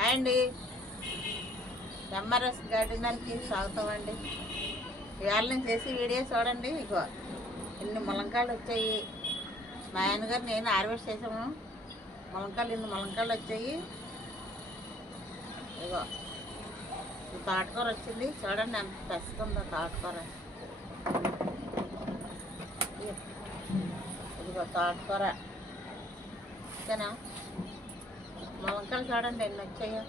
Hi అండి, MRS గార్డెనర్కి స్వాగతం అండి. ఇవాళ నేను చేసి వీడియో చూడండి. ఇగో ఇన్ని ములంకాయలు వచ్చాయి. మా ఆయనగారు నేను హార్వెస్ట్ చేసాము. ఇన్ని ములంకాయలు వచ్చాయి. ఇగో ఈ తోటకూర వచ్చింది చూడండి, ఎంత పెస్తుందో తోటకూర. ఇదిగో తోటకూర ఓకేనా. ములంకాయలు చూడండి ఎన్ని వచ్చాయో.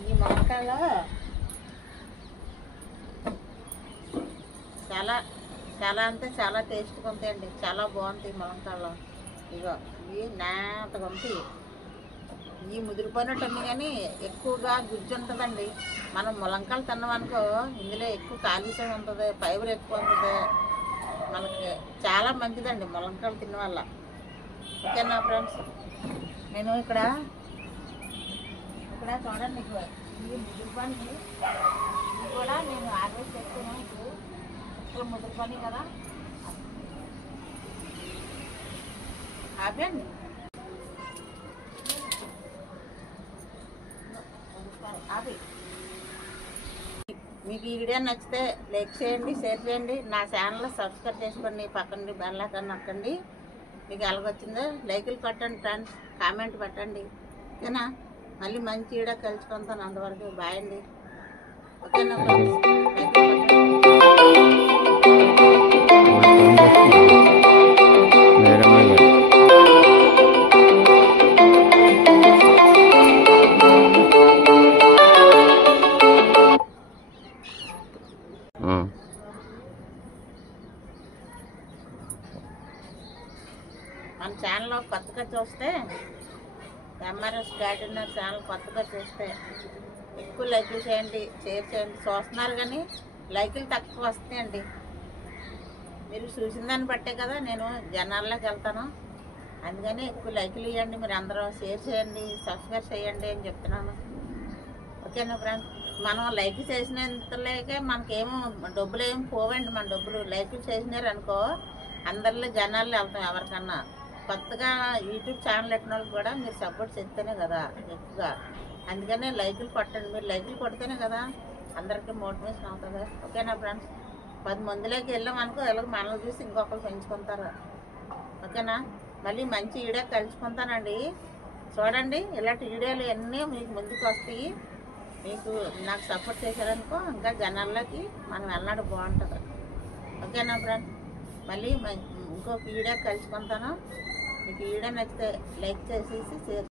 ఈ ములంకాయలు చాలా చాలా అంటే చాలా టేస్ట్గా ఉంటాయండి. చాలా బాగుంటాయి ములంకాయలు. ఇగో ఇవి నేతగా ఉంటాయి. ఈ ముదిరిపోయినట్టు అన్నీ కానీ ఎక్కువగా గుజ్జు ఉంటుందండి. మనం ములంకాయలు తిన్నామనుకో ఇందులో ఎక్కువ కాల్షియం ఉంటుంది, ఫైబర్ ఎక్కువ ఉంటుంది. మనకి చాలా మంచిదండి ములంకాయలు తిన్న వల్ల. ఓకేనా ఫ్రెండ్స్, నేను ఇక్కడ చూడండి ఇది ముదిరిపని. ఇది కూడా నేను హార్వెస్ట్ చేస్తున్నాను. ఇప్పుడు ముదిరిపని కదా ఆపండి. మీకు ఈ వీడియో నచ్చితే లైక్ చేయండి, షేర్ చేయండి, నా ఛానల్ సబ్స్క్రైబ్ చేసుకోండి, పక్కన బెల్ ఐకాన్ నొక్కండి. మీకు ఎలాగొచ్చిందో లైకులు కొట్టండి ఫ్రెండ్స్, కామెంట్ పెట్టండి. ఓకేనా. మళ్ళీ మంచి వీడియో కలుసుకుంటాను. అంతవరకు బాయ్ అండి. ఓకేనా ఫ్రెండ్స్. మన ఛానల్లో కొత్తగా చూస్తే, ఎంఆర్ఎస్ గార్డెనర్ ఛానల్ కొత్తగా చూస్తే ఎక్కువ లైకులు చేయండి, షేర్ చేయండి. చూస్తున్నారు కానీ లైకులు తక్కువ వస్తాయండి. మీరు చూసిన దాన్ని బట్టే కదా నేను జనాల్లోకి వెళ్తాను. అందుకని ఎక్కువ లైకులు ఇవ్వండి. మీరు అందరూ షేర్ చేయండి, సబ్స్క్రైబ్ చేయండి అని చెప్తున్నాను. ఓకేనా ఫ్రెండ్స్. మనం లైక్ చేసినంతలేకే మనకేమో డబ్బులు ఏమి పోవండి. మన డబ్బులు లైకులు చేసినారు అనుకో అందరిలో జనాల్లో వెళ్తాం. ఎవరికన్నా కొత్తగా యూట్యూబ్ ఛానల్ పెట్టిన వాళ్ళకి కూడా మీరు సపోర్ట్ చేస్తేనే కదా ఎక్కువగా. అందుకనే లైకులు కొట్టండి. మీరు లైకులు కొడితేనే కదా అందరికీ మోటివేషన్ అవుతుంది. ఓకేనా ఫ్రెండ్స్. 10 మందిలోకి వెళ్ళామనుకో ఎలాగో మనల్ని చూసి ఇంకొకరు పెంచుకుంటారు. ఓకేనా. మళ్ళీ మంచి వీడియో కలుసుకుంటానండి. చూడండి, ఇలాంటి వీడియోలు అన్నీ మీకు ముందుకు వస్తాయి. మీకు నాకు సపోర్ట్ చేశారనుకో ఇంకా జనాల్లోకి మనం వెళ్ళడం బాగుంటుంది. ఓకేనా ఫ్రెండ్స్. మళ్ళీ ఇంకొక వీడియో కలుసుకుంటాను. మీకు వీడియో నచ్చితే లైక్ చేసేసి షేర్